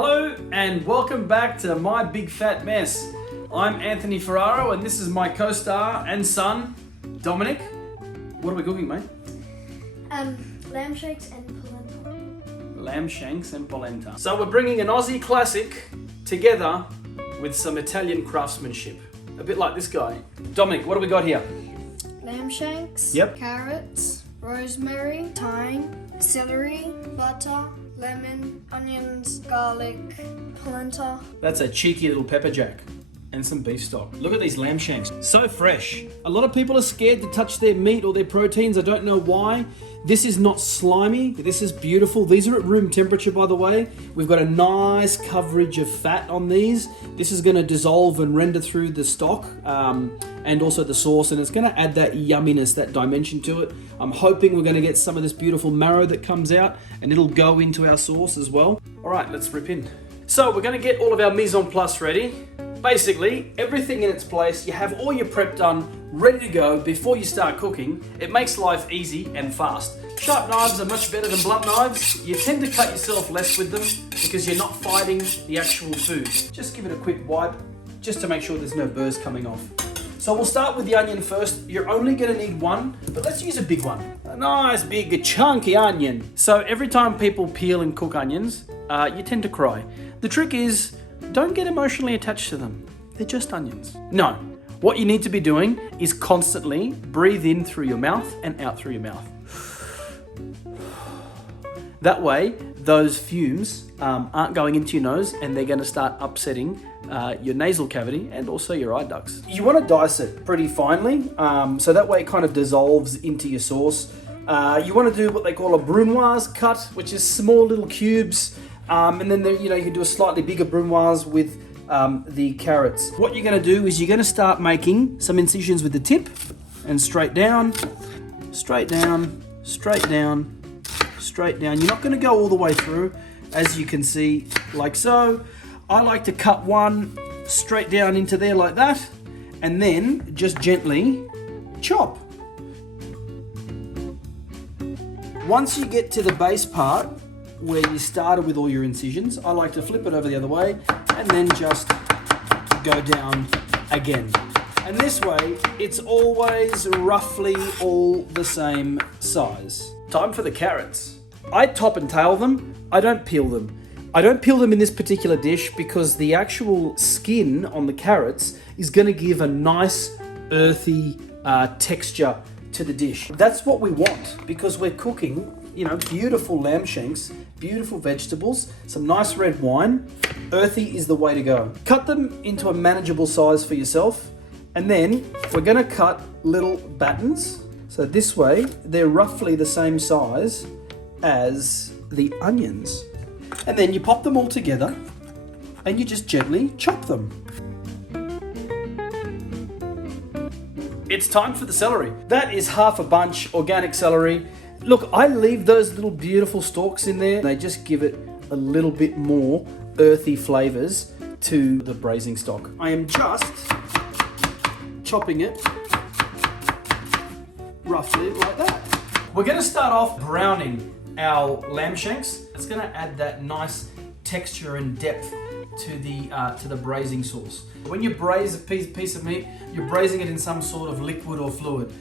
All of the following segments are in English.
Hello and welcome back to My Big Fat Mess. I'm Anthony Ferraro and this is my co-star and son, Dominic. What are we cooking, mate? Lamb shanks and polenta. Lamb shanks and polenta. So we're bringing an Aussie classic together with some Italian craftsmanship. A bit like this guy. Dominic, what do we got here? Lamb shanks, Yep. carrots, rosemary, thyme, celery, butter, lemon, onions, garlic, polenta. That's a cheeky little pepper jack. And some beef stock. Look at these lamb shanks. So fresh. A lot of people are scared to touch their meat or their proteins. I don't know why. This is not slimy. This is beautiful. These are at room temperature, by the way. We've got a nice coverage of fat on these. This is going to dissolve and render through the stock and also the sauce, and it's going to add that yumminess, that dimension to it. I'm hoping we're going to get some of this beautiful marrow that comes out, and it'll go into our sauce as well. All right, let's rip in. So we're going to get all of our mise en place ready. Basically, everything in its place, you have all your prep done, ready to go before you start cooking. It makes life easy and fast. Sharp knives are much better than blunt knives. You tend to cut yourself less with them because you're not fighting the actual food. Just give it a quick wipe, just to make sure there's no burrs coming off. So we'll start with the onion first. You're only gonna need one, but let's use a big one. A nice big chunky onion. So every time people peel and cook onions, you tend to cry. The trick is, don't get emotionally attached to them. They're just onions. No, what you need to be doing is constantly breathe in through your mouth and out through your mouth. That way, those fumes aren't going into your nose and they're gonna start upsetting your nasal cavity and also your eye ducts. You wanna dice it pretty finely, so that way it kind of dissolves into your sauce. You wanna do what they call a brunoise cut, which is small little cubes. And then you can do a slightly bigger brunoise with the carrots. What you're going to do is you're going to start making some incisions with the tip and straight down, straight down, straight down, straight down. You're not going to go all the way through, as you can see, like so. I like to cut one straight down into there like that, and then just gently chop. Once you get to the base part, where you started with all your incisions, I like to flip it over the other way and then just go down again. And this way, it's always roughly all the same size. Time for the carrots. I top and tail them, I don't peel them. I don't peel them in this particular dish because the actual skin on the carrots is gonna give a nice earthy texture to the dish. That's what we want because we're cooking beautiful lamb shanks, beautiful vegetables, some nice red wine. Earthy is the way to go. Cut them into a manageable size for yourself, and then we're gonna cut little battens. So this way, they're roughly the same size as the onions. And then you pop them all together, and you just gently chop them. It's time for the celery. That is half a bunch organic celery. Look, I leave those little beautiful stalks in there. They just give it a little bit more earthy flavors to the braising stock. I am just chopping it roughly like that. We're gonna start off browning our lamb shanks. It's gonna add that nice texture and depth to the braising sauce. When you braise a piece of meat, you're braising it in some sort of liquid or fluid.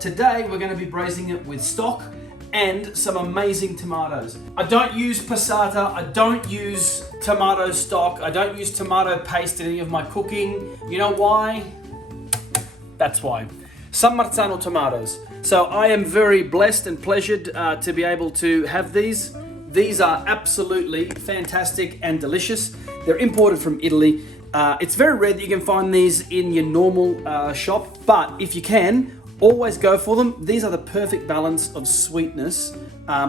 Today we're going to be braising it with stock and some amazing tomatoes. I don't use passata, I don't use tomato stock, I don't use tomato paste in any of my cooking. You know why? That's why. San Marzano tomatoes. So I am very blessed and pleasured to be able to have these. These are absolutely fantastic and delicious. They're imported from Italy. It's very rare that you can find these in your normal shop, but if you can, always go for them. These are the perfect balance of sweetness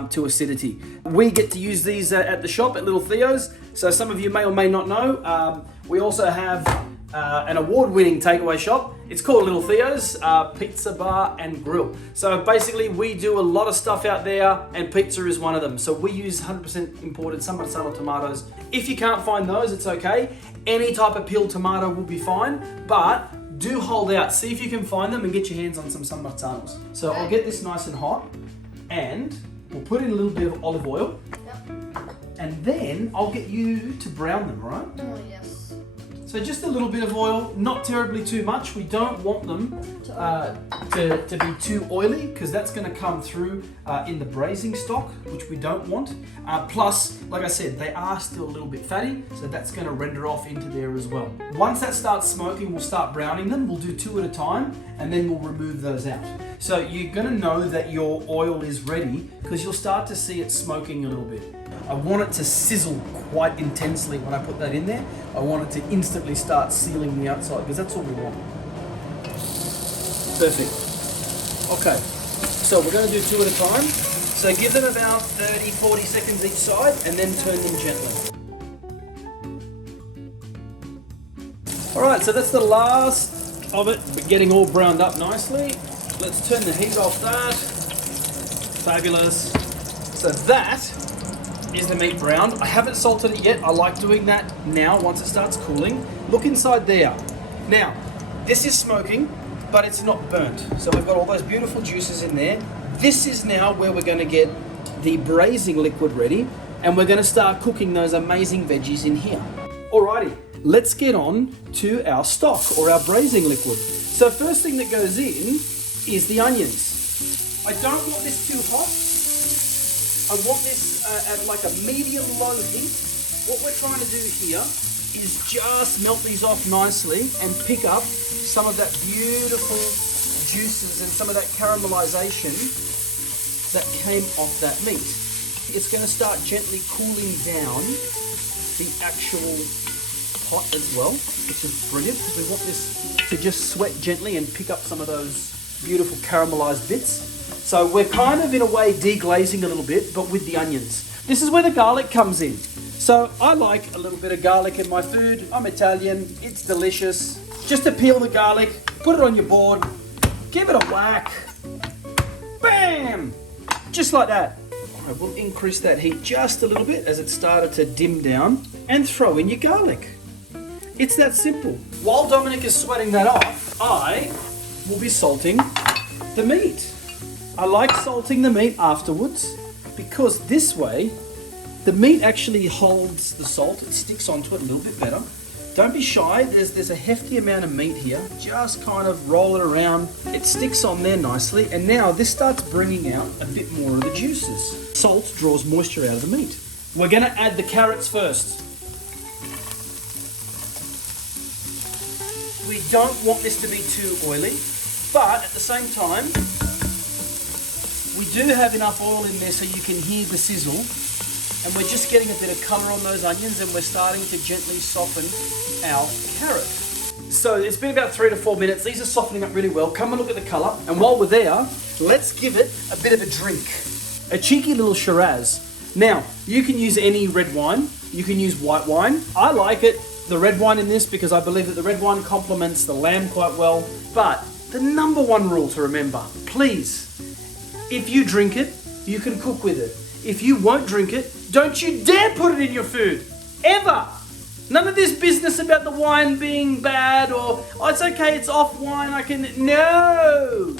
to acidity. We get to use these at the shop at Little Theo's. So some of you may or may not know, we also have an award-winning takeaway shop. It's called Little Theo's Pizza Bar and Grill. So basically we do a lot of stuff out there and pizza is one of them. So we use 100% imported San Marzano tomatoes. If you can't find those, it's okay. Any type of peeled tomato will be fine, but do hold out. See if you can find them and get your hands on some San Marzanos. So I'll get this nice and hot and we'll put in a little bit of olive oil. and then I'll get you to brown them, right? Oh, yes. So just a little bit of oil, not terribly too much. We don't want them to be too oily because that's going to come through in the braising stock, which we don't want. Plus, like I said, they are still a little bit fatty, so that's going to render off into there as well. Once that starts smoking, we'll start browning them. We'll do 2 at a time, and then we'll remove those out. So you're going to know that your oil is ready because you'll start to see it smoking a little bit. I want it to sizzle quite intensely when I put that in there. I want it to instantly start sealing the outside because that's all we want. Perfect. Okay, so we're going to do 2 at a time. So give them about 30, 40 seconds each side and then turn them gently. All right, so that's the last of it. We're getting all browned up nicely. Let's turn the heat off that. Fabulous. So that is the meat browned. I haven't salted it yet. I like doing that now once it starts cooling. Look inside there. Now, this is smoking, but it's not burnt. So we've got all those beautiful juices in there. This is now where we're going to get the braising liquid ready, and we're going to start cooking those amazing veggies in here. Alrighty, let's get on to our stock or our braising liquid. So first thing that goes in is the onions. I don't want this too hot. I want this at like a medium-low heat. What we're trying to do here is just melt these off nicely and pick up some of that beautiful juices and some of that caramelization that came off that meat. It's going to start gently cooling down the actual pot as well, which is brilliant because we want this to just sweat gently and pick up some of those beautiful caramelized bits. So we're kind of in a way deglazing a little bit, but with the onions. This is where the garlic comes in. So I like a little bit of garlic in my food. I'm Italian, it's delicious. Just to peel the garlic, put it on your board, give it a whack. Bam! Just like that. All right, we'll increase that heat just a little bit as it started to dim down and throw in your garlic. It's that simple. While Dominic is sweating that off, I will be salting the meat. I like salting the meat afterwards because this way the meat actually holds the salt. It sticks onto it a little bit better. Don't be shy. There's a hefty amount of meat here. Just kind of roll it around. It sticks on there nicely. And now this starts bringing out a bit more of the juices. Salt draws moisture out of the meat. We're going to add the carrots first. We don't want this to be too oily, but at the same time, we do have enough oil in there so you can hear the sizzle, and we're just getting a bit of colour on those onions, and we're starting to gently soften our carrot. So it's been about 3 to 4 minutes. These are softening up really well. Come and look at the colour, and while we're there, let's give it a bit of a drink. A cheeky little Shiraz. Now, you can use any red wine. You can use white wine. I like it, the red wine in this, because I believe that the red wine complements the lamb quite well. But the number one rule to remember, please, if you drink it, you can cook with it. If you won't drink it, don't you dare put it in your food. Ever. None of this business about the wine being bad or, oh, it's okay, it's off wine, I can... No!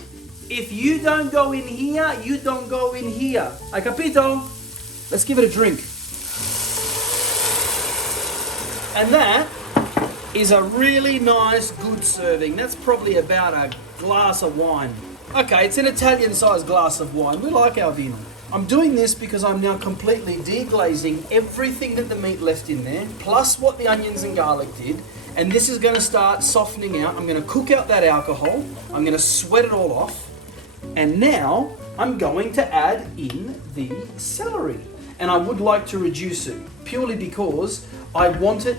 If you don't go in here, you don't go in here. Hai capito? Let's give it a drink. And that is a really nice, good serving. That's probably about a glass of wine. Okay, it's an Italian-sized glass of wine. We like our vino. I'm doing this because I'm now completely deglazing everything that the meat left in there, plus what the onions and garlic did. And this is going to start softening out. I'm going to cook out that alcohol. I'm going to sweat it all off. And now I'm going to add in the celery. And I would like to reduce it purely because I want it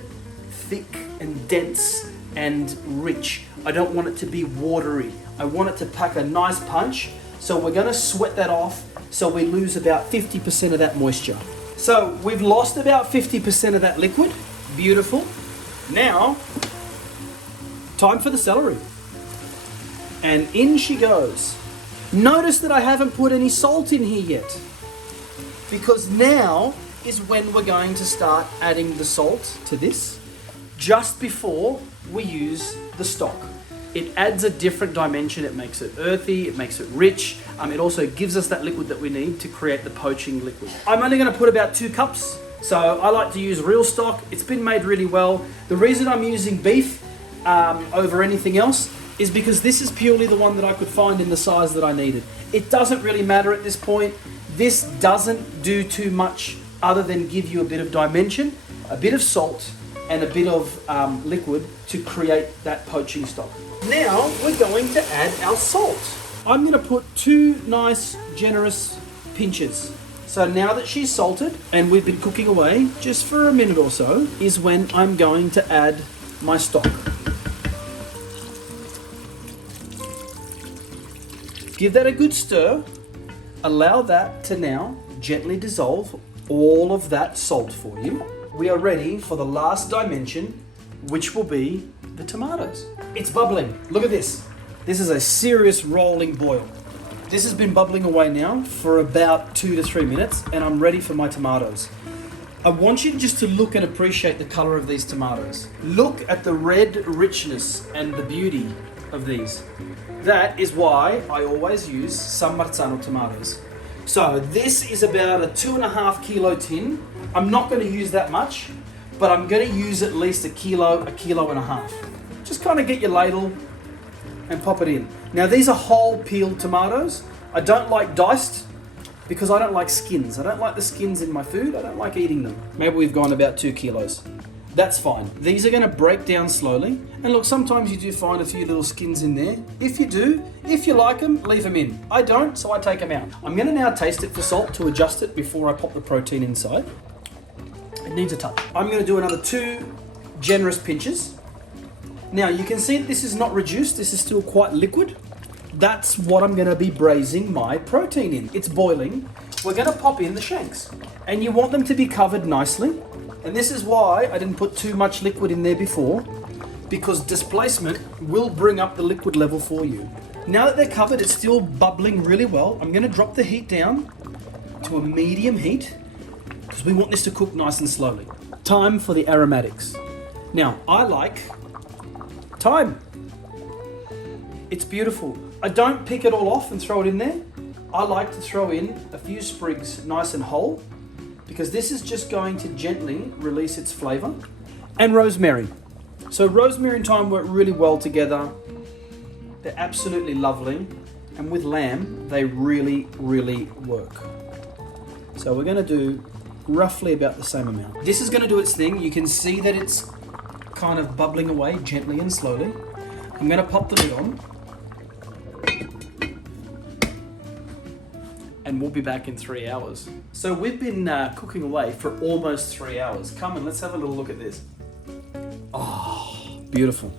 thick and dense and rich. I don't want it to be watery. I want it to pack a nice punch. So we're going to sweat that off so we lose about 50% of that moisture. So we've lost about 50% of that liquid. Beautiful. Now, time for the celery. And in she goes. Notice that I haven't put any salt in here yet, because now is when we're going to start adding the salt to this, just before we use the stock. It adds a different dimension. It makes it earthy, it makes it rich. It also gives us that liquid that we need to create the poaching liquid. I'm only going to put about 2 cups So I like to use real stock. It's been made really well. The reason I'm using beef over anything else is because this is purely the one that I could find in the size that I needed. It doesn't really matter at this point. This doesn't do too much other than give you a bit of dimension, a bit of salt, and a bit of liquid to create that poaching stock. Now we're going to add our salt. I'm going to put 2 nice, generous pinches. So now that she's salted and we've been cooking away just for a minute or so, is when I'm going to add my stock. Give that a good stir. Allow that to now gently dissolve all of that salt for you. We are ready for the last dimension, which will be the tomatoes. It's bubbling. Look at this. This is a serious rolling boil. This has been bubbling away now for about 2 to 3 minutes, and I'm ready for my tomatoes. I want you just to look and appreciate the color of these tomatoes. Look at the red richness and the beauty of these. That is why I always use San Marzano tomatoes. So this is about a 2.5 kilo tin. I'm not going to use that much, but I'm going to use at least a kilo and a half. Just kind of get your ladle and pop it in. Now these are whole peeled tomatoes. I don't like diced because I don't like skins. I don't like the skins in my food. I don't like eating them. Maybe we've gone about 2 kilos. That's fine. These are going to break down slowly. And look, sometimes you do find a few little skins in there. If you do, if you like them, leave them in. I don't, so I take them out. I'm going to now taste it for salt to adjust it before I pop the protein inside. It needs a touch. I'm going to do another 2 generous pinches. Now you can see that this is not reduced. This is still quite liquid. That's what I'm going to be braising my protein in. It's boiling. We're going to pop in the shanks. And you want them to be covered nicely. And this is why I didn't put too much liquid in there before, because displacement will bring up the liquid level for you. Now that they're covered, it's still bubbling really well. I'm going to drop the heat down to a medium heat because we want this to cook nice and slowly. Time for the aromatics. Now, I like thyme. It's beautiful. I don't pick it all off and throw it in there. I like to throw in a few sprigs nice and whole, because this is just going to gently release its flavor. And rosemary. So rosemary and thyme work really well together. They're absolutely lovely. And with lamb, they really, really work. So we're gonna do roughly about the same amount. This is gonna do its thing. You can see that it's kind of bubbling away gently and slowly. I'm gonna pop the lid on. And we'll be back in 3 hours. So we've been cooking away for almost 3 hours. Come on, let's have a little look at this. Oh, beautiful.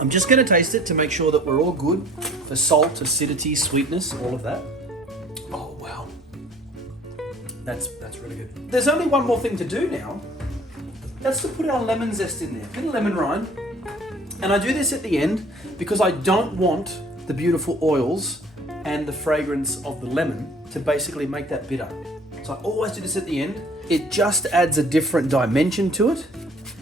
I'm just gonna taste it to make sure that we're all good for salt, acidity, sweetness, all of that. Oh, wow. That's really good. There's only one more thing to do now. That's to put our lemon zest in there. A bit of lemon rind. And I do this at the end because I don't want the beautiful oils and the fragrance of the lemon to basically make that bitter. So I always do this at the end. It just adds a different dimension to it.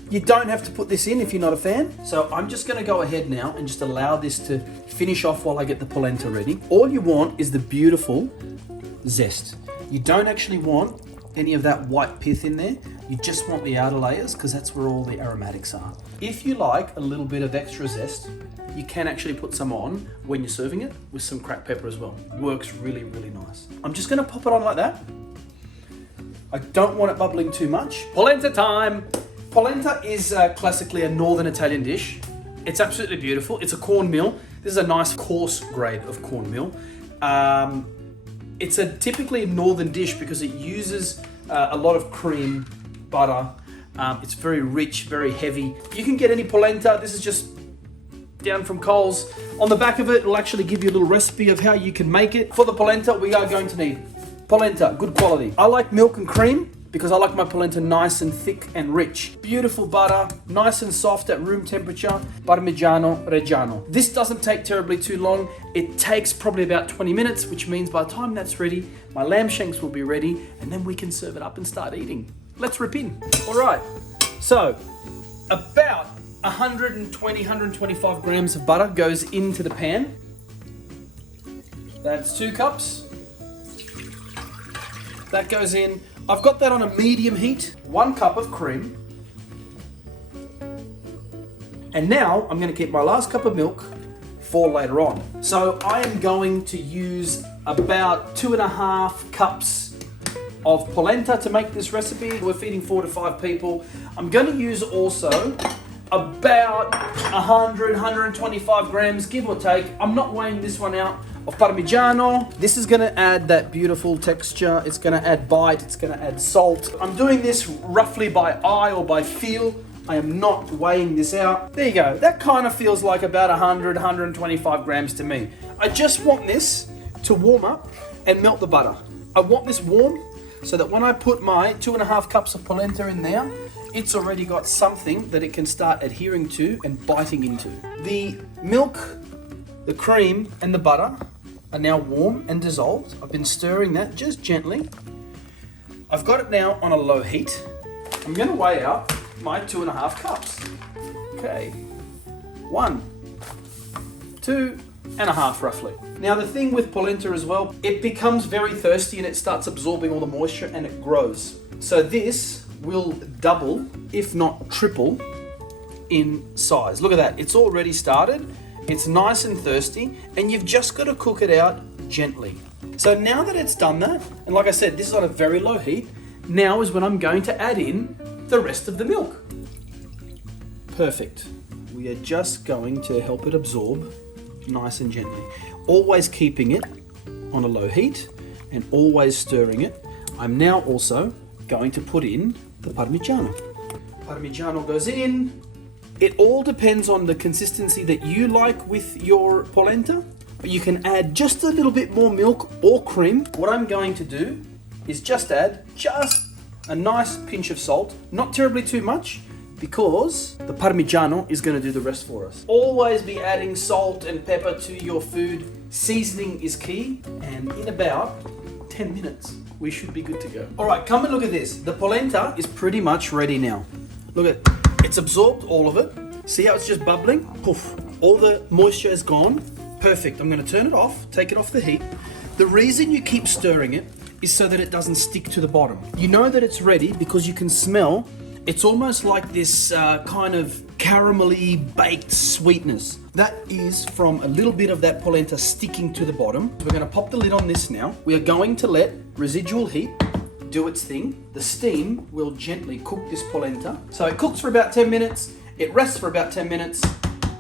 You don't have to put this in if you're not a fan. So I'm just gonna go ahead now and just allow this to finish off while I get the polenta ready. All you want is the beautiful zest. You don't actually want any of that white pith in there. You just want the outer layers because that's where all the aromatics are. If you like a little bit of extra zest, you can actually put some on when you're serving it with some cracked pepper as well. Works really, really nice. I'm just gonna pop it on like that. I don't want it bubbling too much. Polenta time! Polenta is classically a northern Italian dish. It's absolutely beautiful. It's a cornmeal. This is a nice coarse grade of cornmeal. It's a typically northern dish because it uses a lot of cream, butter. It's very rich, very heavy. You can get any polenta. This is just down from Coles. On the back of it, it'll actually give you a little recipe of how you can make it. For the polenta, we are going to need polenta, good quality. I like milk and cream because I like my polenta nice and thick and rich. Beautiful butter, nice and soft at room temperature, Parmigiano Reggiano. This doesn't take terribly too long. It takes probably about 20 minutes, which means by the time that's ready, my lamb shanks will be ready, and then we can serve it up and start eating. Let's rip in. All right, so about 120, 125 grams of butter goes into the pan. That's 2 cups. That goes in. I've got that on a medium heat. 1 cup of cream. And now I'm going to keep my last cup of milk for later on. So I am going to use about 2.5 cups of polenta to make this recipe. We're feeding 4 to 5 people. I'm going to use also about 100, 125 grams, give or take. I'm not weighing this one out, of Parmigiano. This is going to add that beautiful texture. It's going to add bite. It's going to add salt. I'm doing this roughly by eye or by feel. I am not weighing this out. There you go. That kind of feels like about 100, 125 grams to me. I just want this to warm up and melt the butter. I want this warm so that when I put my 2.5 cups of polenta in there, it's already got something that it can start adhering to and biting into. The milk, the cream, and the butter are now warm and dissolved. I've been stirring that just gently. I've got it now on a low heat. I'm going to weigh out my 2.5 cups. Okay, 1, 2.5 roughly. Now the thing with polenta as well, it becomes very thirsty and it starts absorbing all the moisture and it grows. So this will double, if not triple, in size. Look at that, it's already started. It's nice and thirsty and you've just got to cook it out gently. So now that it's done that, and like I said, this is on a very low heat, now is when I'm going to add in the rest of the milk. Perfect. We are just going to help it absorb nice and gently. Always keeping it on a low heat and always stirring it. I'm now also going to put in the Parmigiano. Parmigiano goes in. It all depends on the consistency that you like with your polenta, but you can add just a little bit more milk or cream. What I'm going to do is just add a nice pinch of salt, not terribly too much, because the Parmigiano is going to do the rest for us. Always be adding salt and pepper to your food. Seasoning is key, and in about 10 minutes, we should be good to go. All right, come and look at this. The polenta is pretty much ready now. Look at it. It's absorbed all of it. See how it's just bubbling? Poof. All the moisture is gone. Perfect. I'm going to turn it off, take it off the heat. The reason you keep stirring it is so that it doesn't stick to the bottom. You know that it's ready because you can smell it's almost like this kind of caramelly baked sweetness. That is from a little bit of that polenta sticking to the bottom. We're going to pop the lid on this now. We are going to let residual heat do its thing. The steam will gently cook this polenta. So it cooks for about 10 minutes. It rests for about 10 minutes.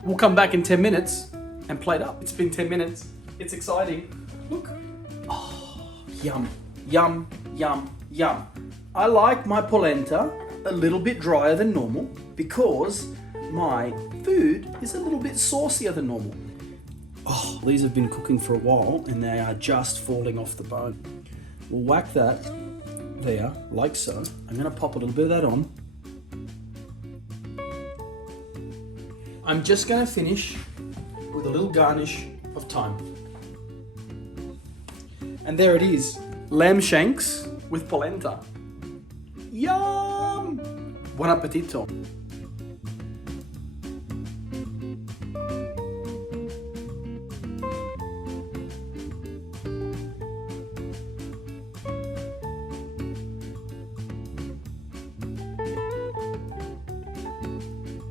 We'll come back in 10 minutes and plate up. It's been 10 minutes. It's exciting. Look. Oh, yum, yum, yum, yum. I like my polenta a little bit drier than normal because my food is a little bit saucier than normal. Oh, these have been cooking for a while and they are just falling off the bone. We'll whack that there, like so. I'm going to pop a little bit of that on. I'm just going to finish with a little garnish of thyme. And there it is, lamb shanks with polenta. Yum! Buon appetito!